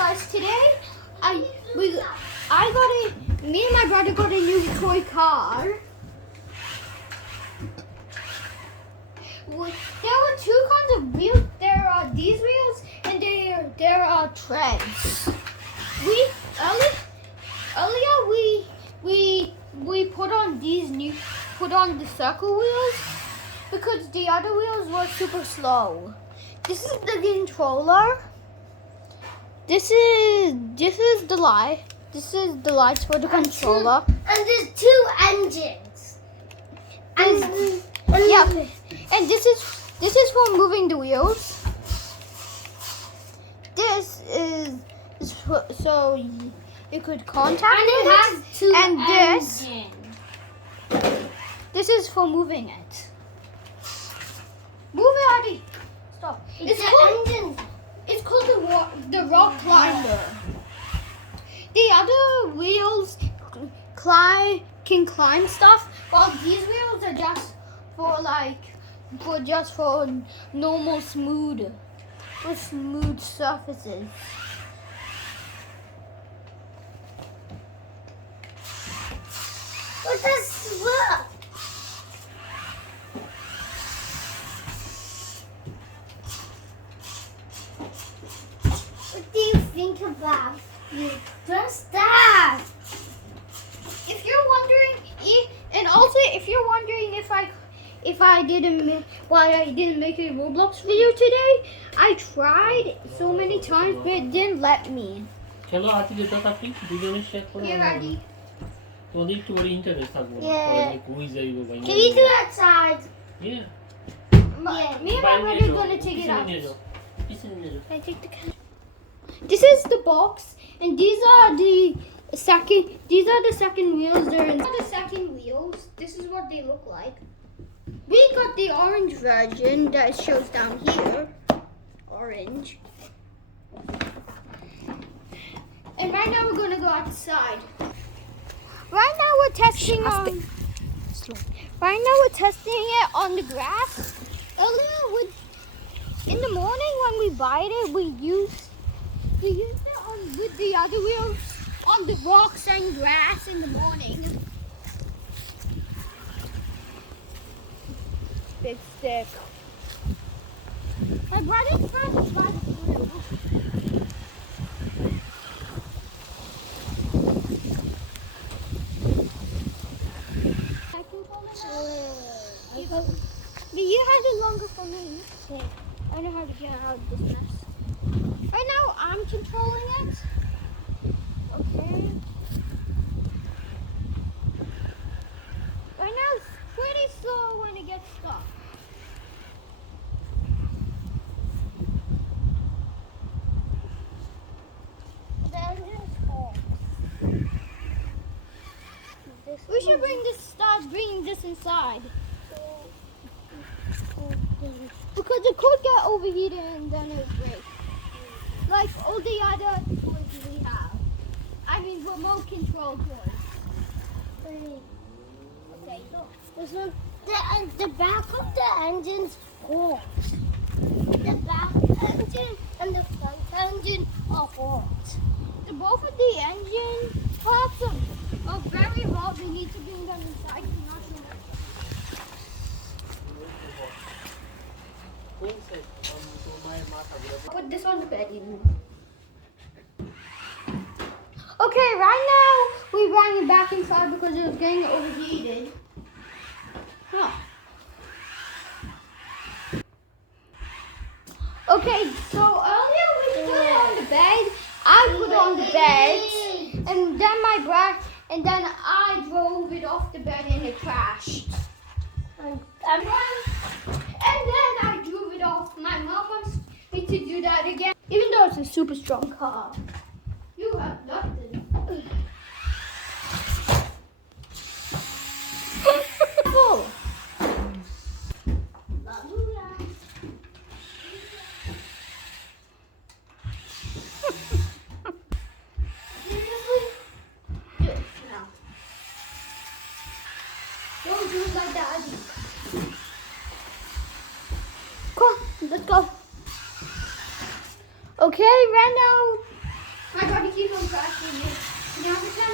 guys, today me and my brother got a new toy car. There were two kinds of wheels. There are these wheels and there are treads. Earlier we put on the circle wheels because the other wheels were super slow. This is the controller. This is the light. This is the lights for the controller. And there's two engines. And this is for moving the wheels. This is so you could contact And it has two engines. This is for moving it. Move it, Adi. Stop. It's called the rock climber. The other wheels can climb stuff, while these wheels are just for normal smooth surfaces. What does work? What do you think about you just that? If you're wondering, and also if you're wondering why I didn't make a Roblox video today, I tried so many times, but it didn't let me. চলো আজকে যেটা আপনি দুজনে share করো Here, Adi. তোমাদের একটু বড় interest থাকবে কুইজ যাইব ভাই Can you do that side? Yeah. Me and my brother are gonna take it out. পিছনে নিয়ে যাও Can I take the camera? This is the box, and these are the second wheels. These are the second wheels. This is what they look like. We got the orange version that shows down here. Orange. And right now we're gonna go outside. Right now we're testing it on the grass. Earlier in the morning when we bought it, we used it with the other wheels on the rocks and grass in the morning. Big stick. My brother's friend is by the blue. But you had it longer for me. Okay. I know how to get out of this mess. Right now I'm controlling it. Okay. Right now it's pretty slow when it gets stuck. The engine's off. We should start bringing this inside. Because it could get overheated and then it would break. Like all the other toys we have. I mean remote control toys. Okay, look. This one, the back of the engine's hot. The back engine and the front engine are hot. Both of the engine parts are very hot. We need to bring them inside. Put this on the bed even. Okay, right now we bring it back inside because it was getting overheated. Huh. Okay, so earlier we put it on the bed. I put it on the bed, and then I drove it off the bed and it crashed. And then I drove it off. My mom wants me to do that again, even though it's a super strong car. You have nothing. Full. Don't do it like that. Come on, let's go. Okay, right now I gotta keep on crashing it. Now every time